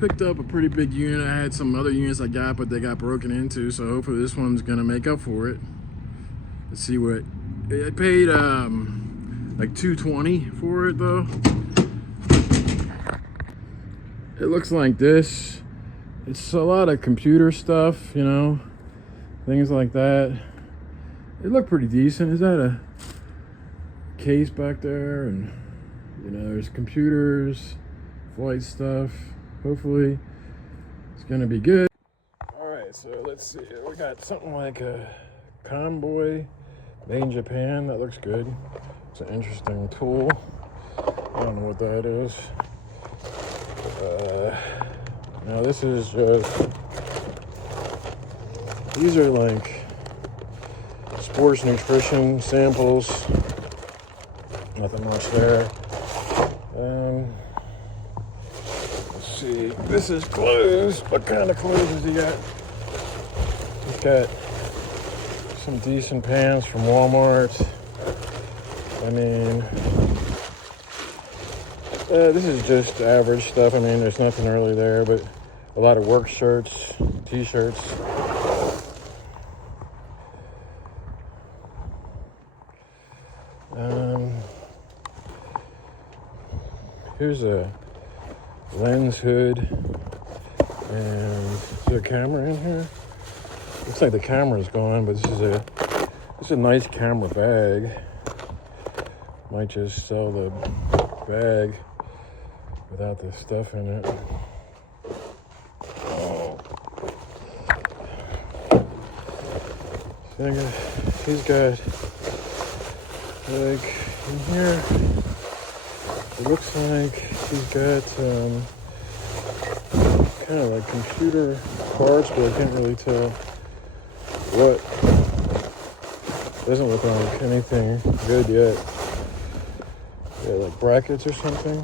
picked up a pretty big unit. I had some other units I got, but they got broken into, so hopefully this one's gonna make up for it. Let's see what I paid. Like $220 for it though. It looks like this. It's a lot of computer stuff, you know, things like that. It looked pretty decent. Is that a case back there? And you know, there's computers, flight stuff. Hopefully it's gonna be good. All right, so let's see. We got something like a Convoy made in Japan. That looks good. It's an interesting tool. I don't know what that is. Now this is just, these are like sports nutrition samples. Nothing much there. Let's see, this is clothes. What kind of clothes has he got? He's got some decent pants from Walmart. I mean, this is just average stuff. I mean, there's nothing really there, but a lot of work shirts, t-shirts. Here's a lens hood, and is there a camera in here? Looks like the camera's gone, but this is a nice camera bag. Might just sell the bag without the stuff in it. Oh. So he's got, like, in here, it looks like he's got kind of like computer parts, but I can't really tell what. Doesn't look like anything good yet. Yeah, like brackets or something.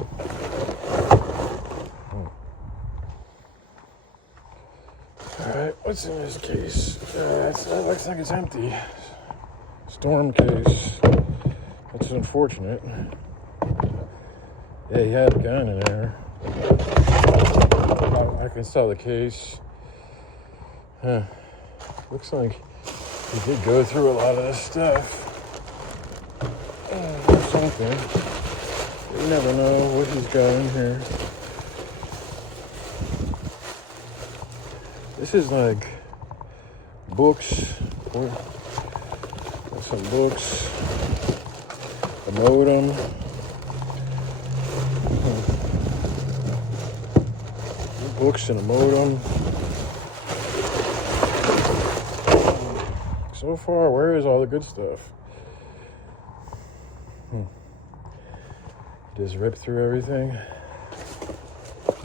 Alright, what's in this case? That looks like it's empty. Storm case. That's unfortunate. Yeah, he had a gun in there. I can sell the case. Huh. Looks like he did go through a lot of this stuff. Or something. You never know what he's got in here. This is like books. Some books. A modem. Books and a modem. So far, where is all the good stuff? Just ripped through everything.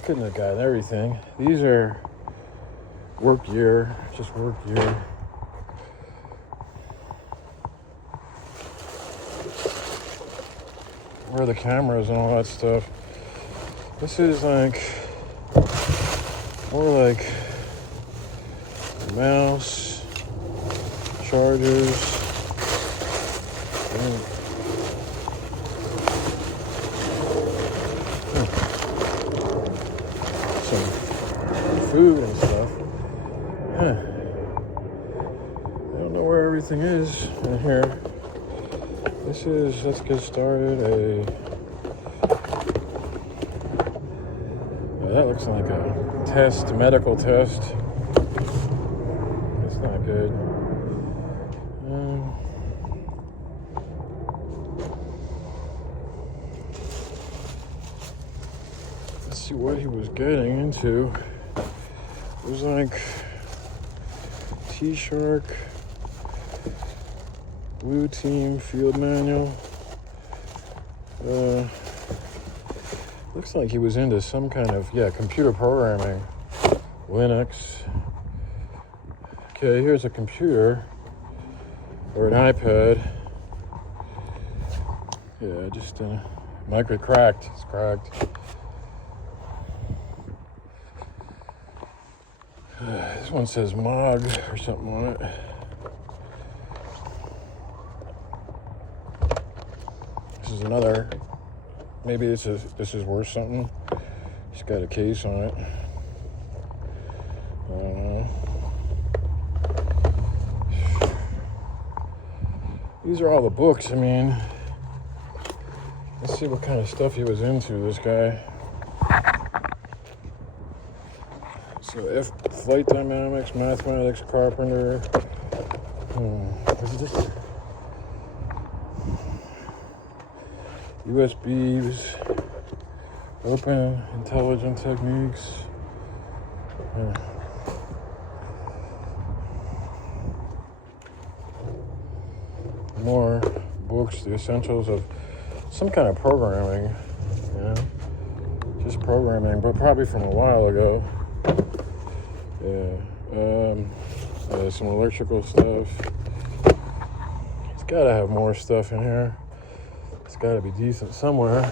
Couldn't have gotten everything. These are work gear, just work gear. Where are the cameras and all that stuff? This is like more like mouse, chargers, some food and stuff. I don't know where everything is in here. Let's get started. That looks like a test, a medical test. That's not good. Let's see what he was getting into. It was like T-Shark, Blue Team Field Manual. Looks like he was into some kind of, computer programming. Linux. Okay, here's a computer. Or an iPad. Yeah, just cracked. It's cracked. This one says MOG or something on it. This is another. Maybe this is worth something. It's got a case on it. These are all the books. I mean, let's see what kind of stuff he was into, this guy. So flight dynamics, mathematics, carpenter. What is this? USBs, open intelligent techniques. More books, the essentials of some kind of programming, you know, just programming, but probably from a while ago. Some electrical stuff. It's got to have more stuff in here. It's got to be decent somewhere.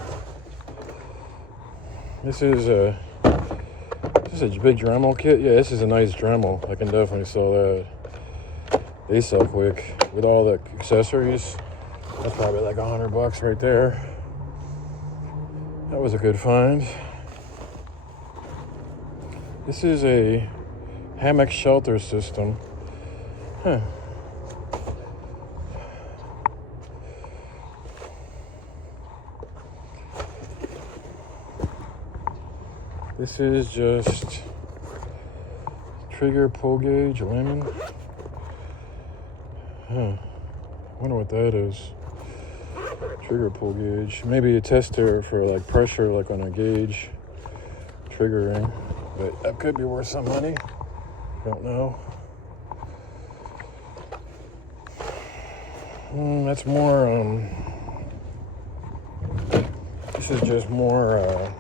This is a big Dremel kit. Yeah, this is a nice Dremel. I can definitely sell that. They sell quick with all the accessories. That's probably like $100 right there. That was a good find. This is a hammock shelter system. This is just trigger pull gauge lemon. Wonder what that is. Trigger pull gauge. Maybe a tester for like pressure, like on a gauge triggering. But that could be worth some money. Don't know. That's more. This is just more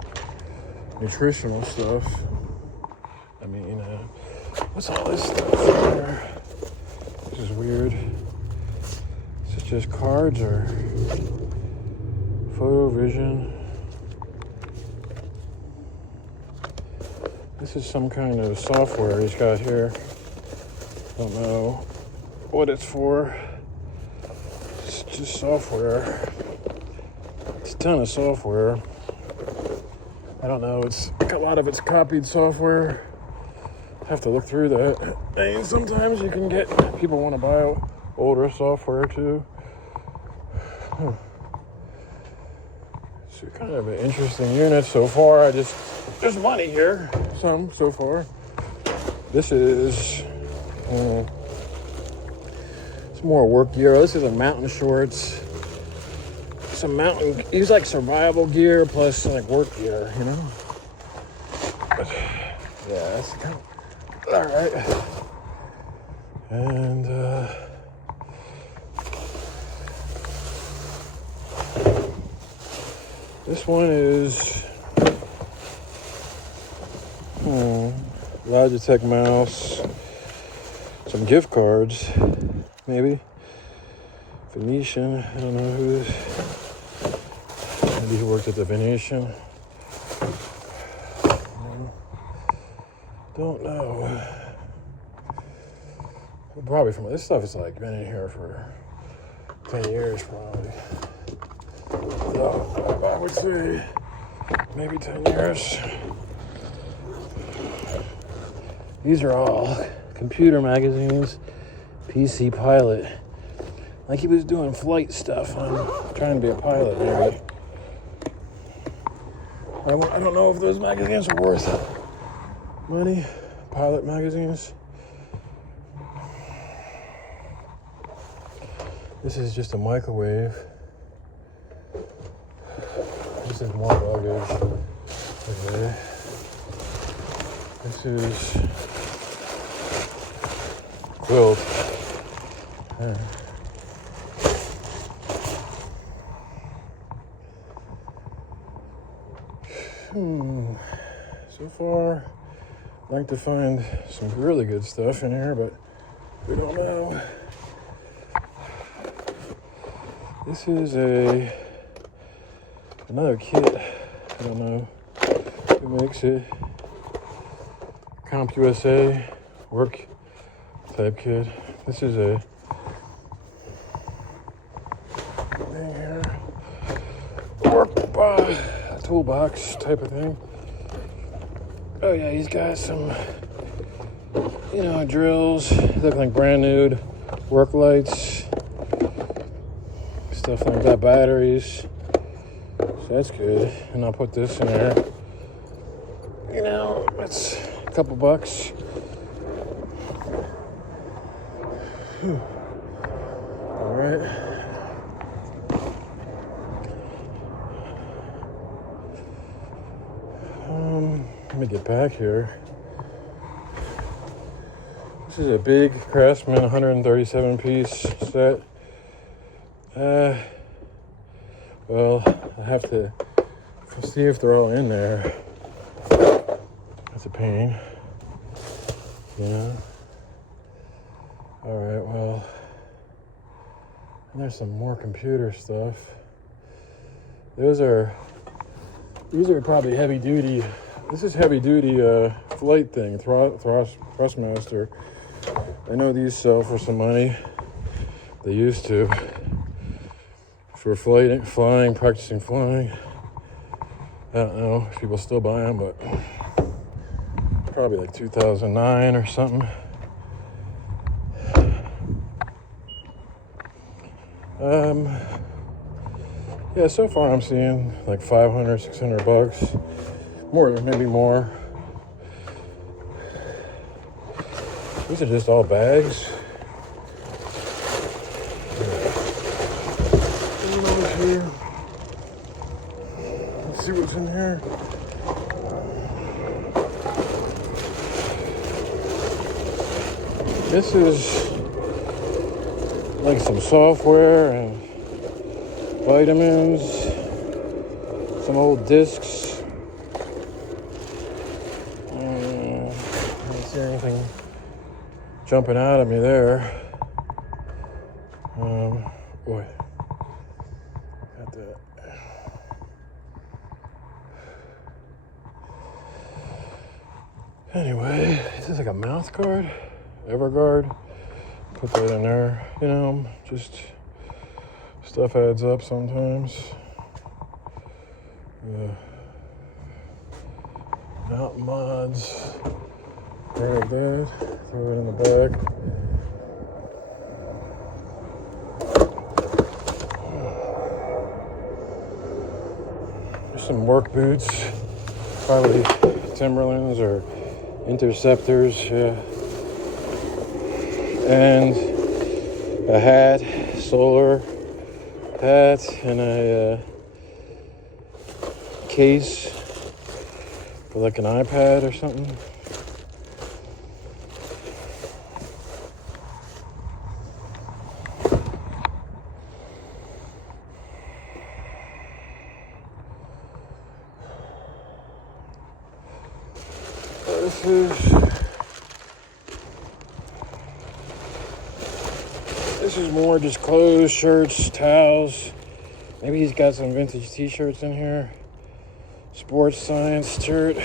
nutritional stuff. I mean, what's all this stuff here? This is weird. Is this just cards or photo vision? This is some kind of software he's got here. Don't know what it's for. It's just software. It's a ton of software. I don't know. It's a lot of it's copied software. Have to look through that. And sometimes you can get people want to buy older software too. It's kind of an interesting unit so far. There's money here. Some so far. This is it's more work gear. This is a mountain shorts. Some mountain. Use like survival gear plus like work gear. You know. But yeah, that's kind of all right. And this one is Logitech mouse, some gift cards, maybe. Venetian, I don't know who this. Maybe he worked at the Venetian. Don't know. Probably from this stuff is like been in here for 10 years probably. So I would say maybe 10 years. These are all computer magazines, PC Pilot. Like he was doing flight stuff. I'm trying to be a pilot maybe. I don't know if those magazines are worth money. Pilot magazines. This is just a microwave. This is more luggage. Okay. This is quilt. So far, I'd like to find some really good stuff in here, but we don't know. This is another kit. I don't know who makes it. CompUSA work type kit. This is a thing here. Work toolbox type of thing. Oh yeah, he's got some You know, drills, look like brand new. Work lights, stuff like that, batteries. So that's good. And I'll put this in there. You know, it's a couple bucks. All right. Let me get back here. This is a big Craftsman 137 piece set. Well, I have to see if they're all in there. That's a pain. You know? Alright, well. And there's some more computer stuff. These are probably heavy duty. This is heavy duty flight thing, Thrustmaster. I know these sell for some money. They used to. For flying, practicing flying. I don't know if people still buy them, but probably like 2009 or something. Yeah, so far I'm seeing like 500, 600 bucks. More, maybe more. These are just all bags. Here. Let's see what's in here. This is like some software and vitamins, some old discs. I don't see anything jumping out at me there. Boy. Got that. Anyway, this is like a mouth guard, EverGuard. Put that in there. You know, just stuff adds up sometimes. Mountain mods. Grab that. Throw it in the bag. There's some work boots. Probably Timberlands or Interceptors. Yeah. And a hat, solar hat, and a case for like an iPad or something. This is more just clothes, shirts, towels. Maybe he's got some vintage t-shirts in here. Sports Science shirt.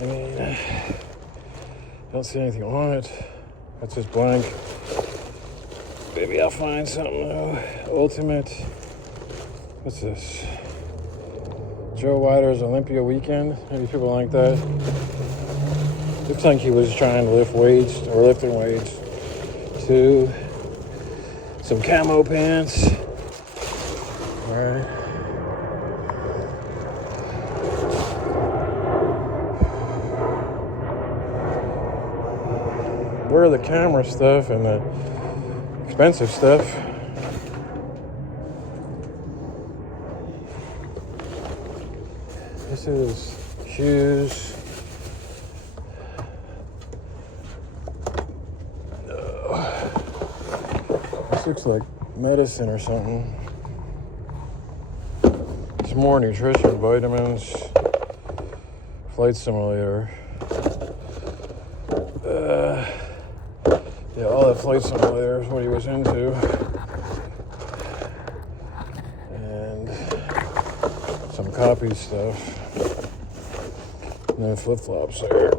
I mean, don't see anything on it. That's just blank. Maybe I'll find something though. Ultimate. What's this? Joe Weider's Olympia Weekend. Maybe people like that. Looks like he was trying to lift weights or lifting weights too. Some camo pants. All right. Where are the camera stuff and the expensive stuff? This is shoes. This looks like medicine or something. It's more nutrition, vitamins, flight simulator. Yeah, all that flight simulator is what he was into. And some copy stuff. And then flip-flops there.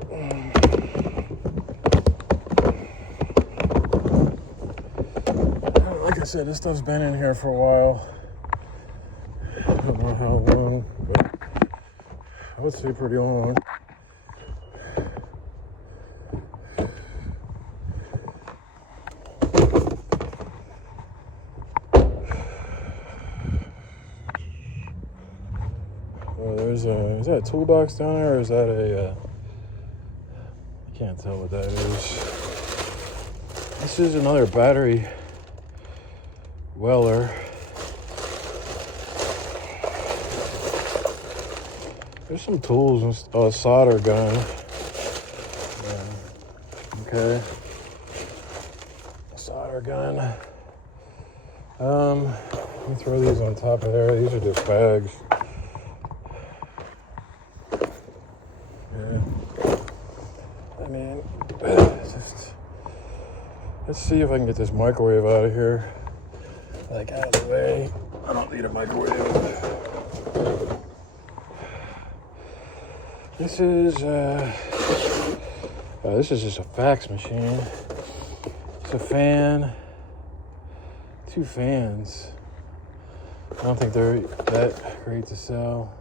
Like I said, this stuff's been in here for a while. I don't know how long, but I would say pretty long. Is that a toolbox down there, or is that a... I can't tell what that is. This is another battery weller. There's some tools and a solder gun. Okay. Solder gun. Let me throw these on top of there. These are just bags. Yeah. I mean, let's see if I can get this microwave out of here. Like, out of the way. I don't need a microwave. This is just a fax machine. It's a fan. 2 fans. I don't think they're that great to sell.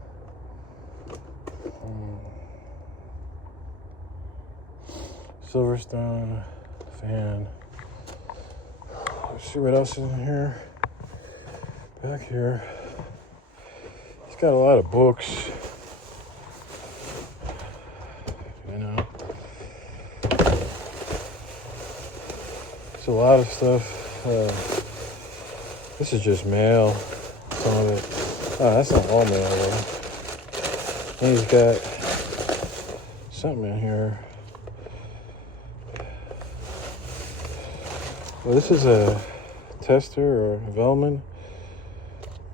Silverstone fan. Let's see what else is in here. Back here. He's got a lot of books. You know. It's a lot of stuff. This is just mail. Some of it. Oh, that's not all mail though. And he's got something in here. Well, this is a tester or a Velman.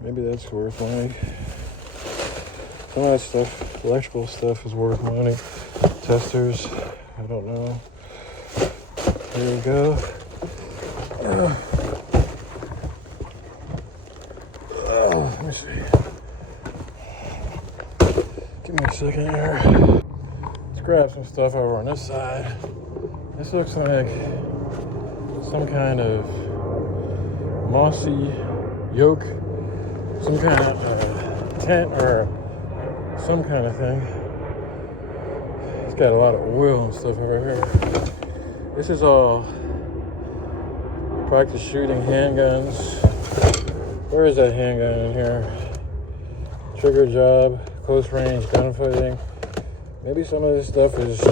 Maybe that's worth money. Some of that stuff, electrical stuff, is worth money. Testers, I don't know. Here we go. Let me see. Give me a second here. Let's grab some stuff over on this side. This looks like some kind of mossy yoke, some kind of tent or some kind of thing. It's got a lot of oil and stuff over here. This is all practice shooting handguns. Where is that handgun in here? Trigger job, close range gunfighting. Maybe some of this stuff is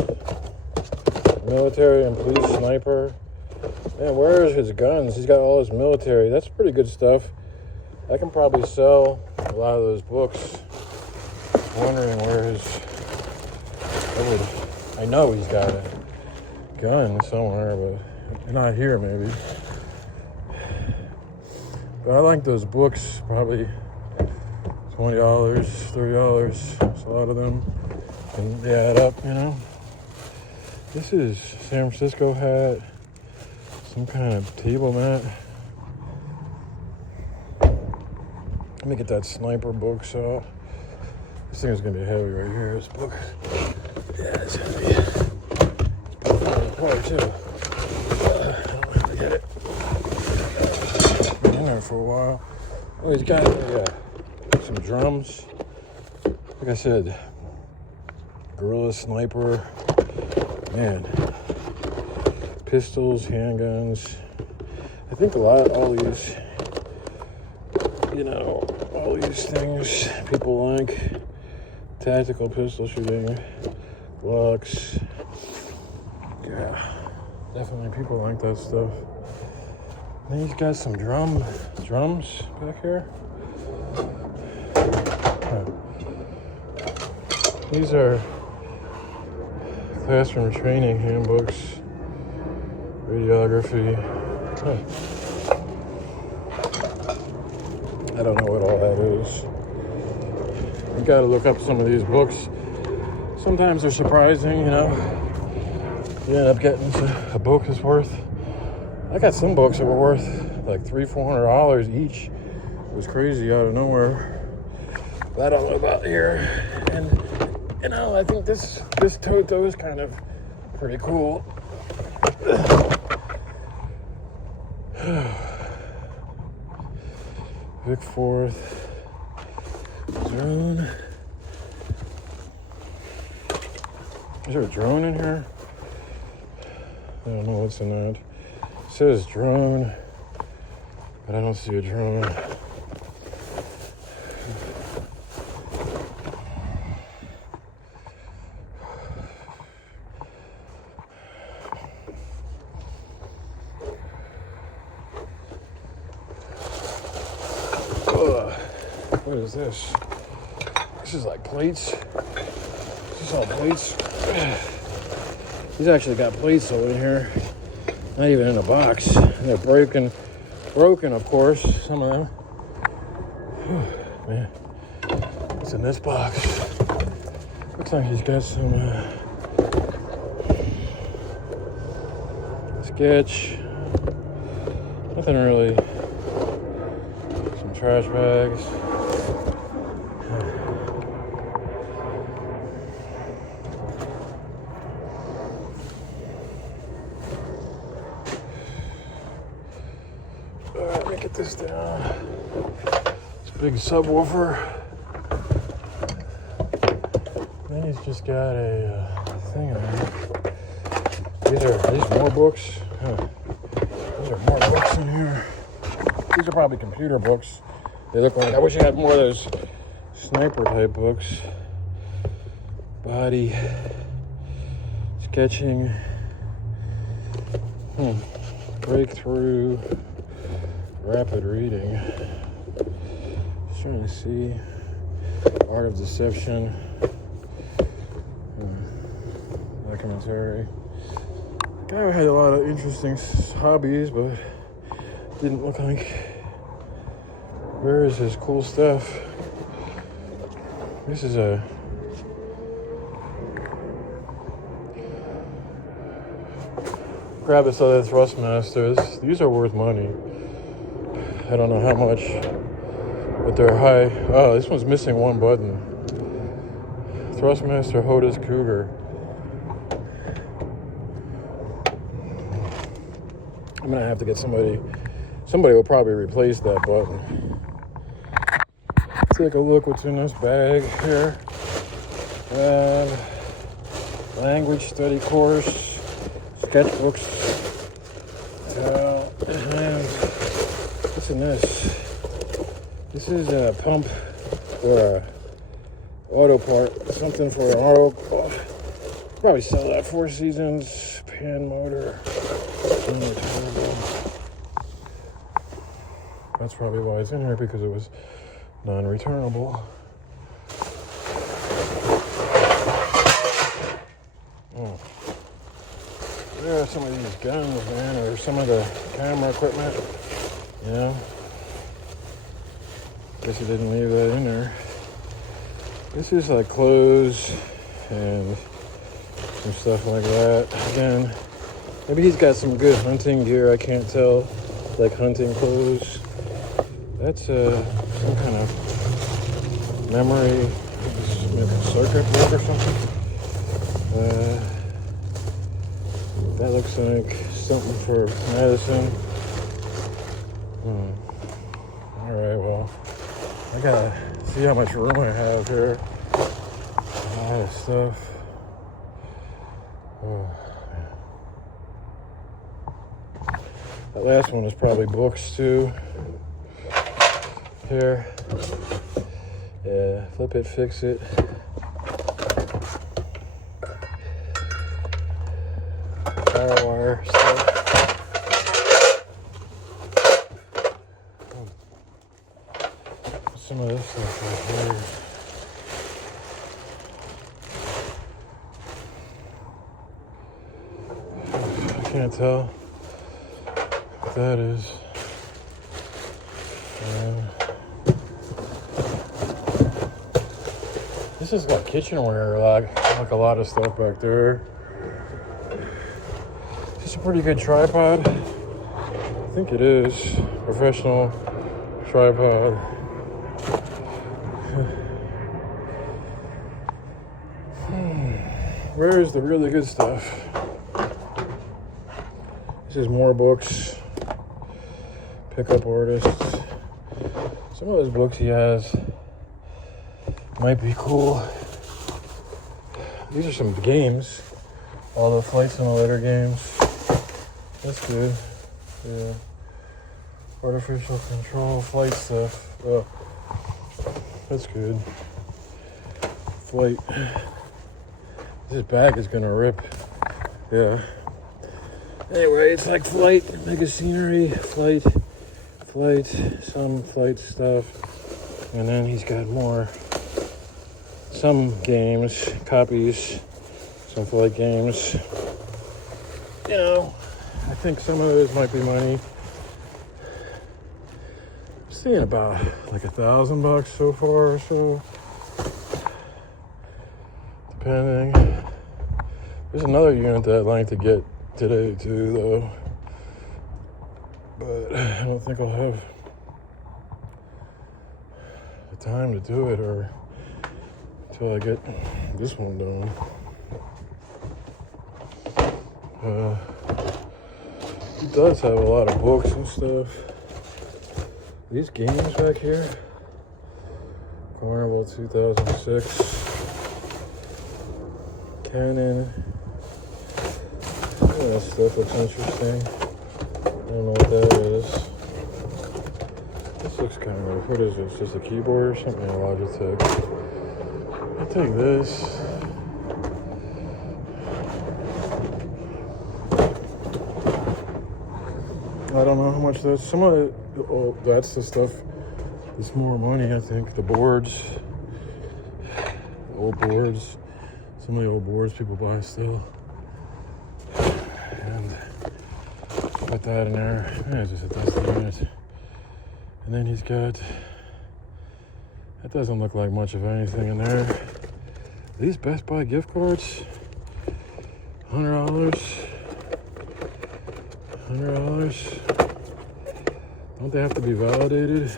military and police sniper. Man, where is his guns? He's got all his military. That's pretty good stuff. I can probably sell a lot of those books. I'm wondering where his... I know he's got a gun somewhere, but not here maybe. But I like those books, probably $20, $30. It's a lot of them. And they add up, you know. This is San Francisco hat. Some kind of table mat. Let me get that sniper book so this thing is gonna be heavy right here. This book. Yeah, it's heavy. It's falling apart too. I don't know how to get it. Been in there for a while. Oh, he's got some drums. Like I said, Gorilla Sniper. Man. Pistols, handguns. I think all these, you know, all these things people like. Tactical pistol shooting, Glocks. Yeah, definitely people like that stuff. And he's got some drums back here. These are classroom training handbooks. Radiography. I don't know what all that is. You gotta look up some of these books. Sometimes they're surprising, you know. You end up getting a book that's worth... I got some books that were worth like $300-$400 each. It was crazy out of nowhere. But I don't know about here. And, you know, I think this Toto is kind of pretty cool. Vic Forth drone. Is there a drone in here? I don't know what's in that. It says drone, but I don't see a drone. What is this? This is like plates. This is all plates. He's actually got plates over here. Not even in a box. They're broken, of course. Some of them. Whew, man, what's in this box? Looks like he's got some sketch. Nothing really. Some trash bags. Let me get this down. This big subwoofer. Then he's just got a thing on there. Are these more books? Huh. These are more books in here. These are probably computer books. They look like, I wish I had more of those sniper type books. Body. Sketching. Breakthrough. Rapid reading. Just trying to see. Art of Deception. Documentary. Guy had a lot of interesting hobbies, but didn't look like. Where is his cool stuff? This is a. Grab this other Thrustmaster. These are worth money. I don't know how much, but they're high. Oh, this one's missing one button. Thrustmaster Hodis Cougar. I'm gonna have to get somebody will probably replace that button. Take a look what's in this bag here. Language study course, sketchbooks. And what's in this? This is a pump or a auto part, something for an auto. Probably sell that. 4 Seasons pan motor. That's probably why it's in here, because it was non-returnable. There are some of these guns, man, or some of the camera equipment. Yeah. Guess he didn't leave that in there. This is like clothes and some stuff like that. Again, maybe he's got some good hunting gear. I can't tell. Like hunting clothes. That's some kind of memory, maybe circuit board or something. That looks like something for medicine. Alright, well, I gotta see how much room I have here. A lot of stuff. Oh, man. That last one is probably books too. Here. Yeah, flip it, fix it. Firewire stuff. Some of this stuff right here. I can't tell what that is. This has got kitchenware, like a lot of stuff back there. It's a pretty good tripod. I think it is. Professional tripod. Where is the really good stuff? This is more books. Pickup artists. Some of those books he has might be cool. These are some games. All the Flight Simulator games. That's good. Yeah. Artificial control, flight stuff. Oh, that's good. Flight. This bag is gonna rip. Yeah. Anyway, it's like flight, mega scenery, flight, some flight stuff. And then he's got some games, copies, some flight games. You know, I think some of those might be money. I'm seeing about like $1,000 so far or so, depending. There's another unit that I'd like to get today too, though, but I don't think I'll have the time to do it or until I get this one done. He does have a lot of books and stuff. These games back here, Carnival 2006, Canon. That stuff looks interesting. I don't know what that is. This looks kind of, what is this? Just a keyboard or something? Logitech. I'll take this. I don't know how much that's. Some of it, that's the stuff that's more money, I think. The boards, the old boards. Some of the old boards people buy still. And put that in there. Yeah, it's just a dusty unit. And then he's got, that doesn't look like much of anything in there. These Best Buy gift cards, $100. $100. Don't they have to be validated?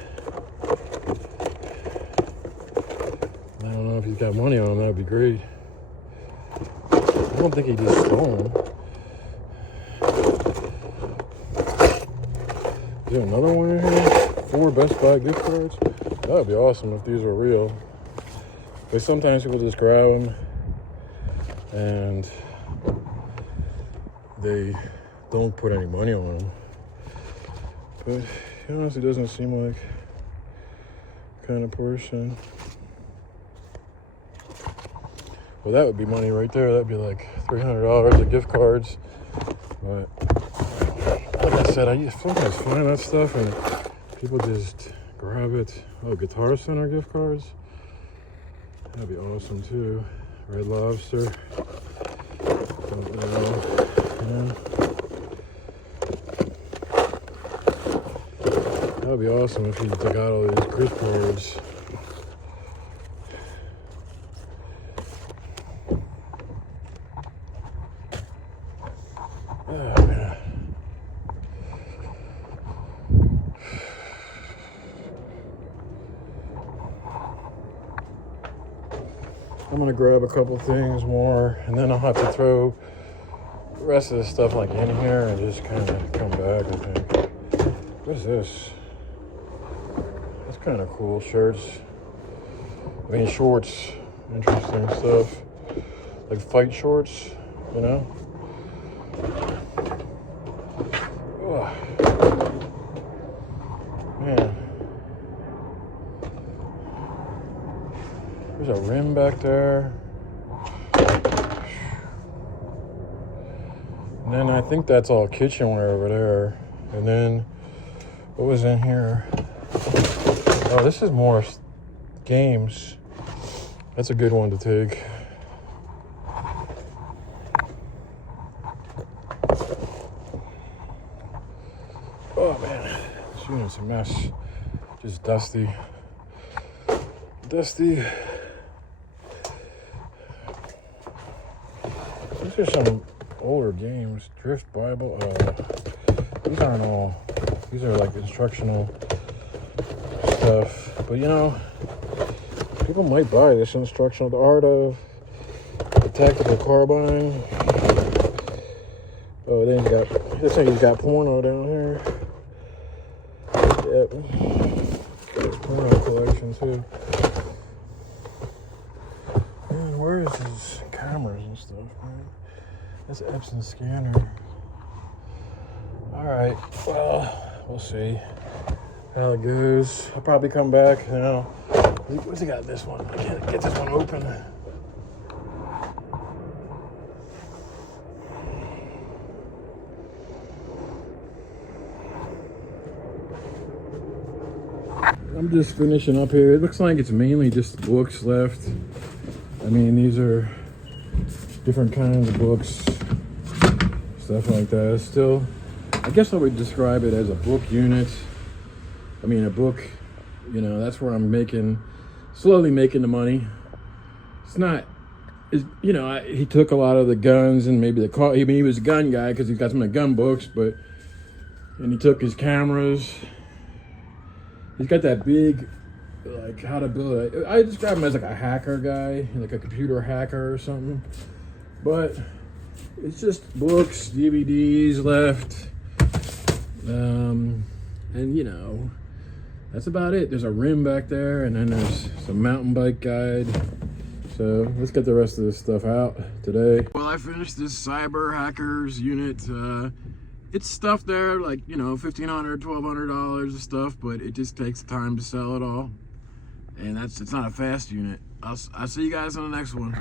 I don't know if he's got money on them, that would be great. I don't think he just stole them. Is there another one in here? 4 Best Buy gift cards? That would be awesome if these were real. But sometimes people just grab them and they don't put any money on them. But he honestly doesn't seem like the kind of person. Well, that would be money right there. That'd be like $300 of gift cards. But like I said, I sometimes find that stuff and people just grab it. Oh, Guitar Center gift cards. That'd be awesome too. Red Lobster. Yeah. That would be awesome if he took out all these gift cards. Oh, man. I'm gonna grab a couple things more, and then I'll have to throw the rest of the stuff like in here and just kind of come back, I think. What is this? That's kind of cool. Shirts. I mean, shorts. Interesting stuff. Like fight shorts, you know? Ugh. Man. There's a rim back there. And then I think that's all kitchenware over there. And then, what was in here? Oh, this is more games. That's a good one to take. Oh man, this unit's a mess. Just dusty. Dusty. These are some older games. Drift Bible. These aren't all. These are like instructional stuff. But you know, people might buy this instructional. The Art of the Tactical Carbine. Oh, then you got. This thing he's got porno down here. Yep. Got his porno collection too. Man, where is his cameras and stuff, man? That's Epson scanner. Alright, well, we'll see how it goes. I'll probably come back now. What's he got this one? I can't get this one open. I'm just finishing up here. It looks like it's mainly just books left. I mean, these are different kinds of books, stuff like that. Still, I guess I would describe it as a book unit. I mean, a book, you know, that's where I'm slowly making the money. It's not, you know, he took a lot of the guns and maybe the car. I mean, he was a gun guy because he's got some of the gun books, and he took his cameras. He's got that big, like, how to build it. I describe him as like a hacker guy, like a computer hacker or something. But it's just books, DVDs left. And, you know, that's about it. There's a rim back there, and then there's some mountain bike guide. So let's get the rest of this stuff out today. Well, I finished this Cyber Hackers unit. It's stuff there, like, you know, $1,500, $1,200 of stuff, but it just takes time to sell it all. And it's not a fast unit. I'll see you guys on the next one.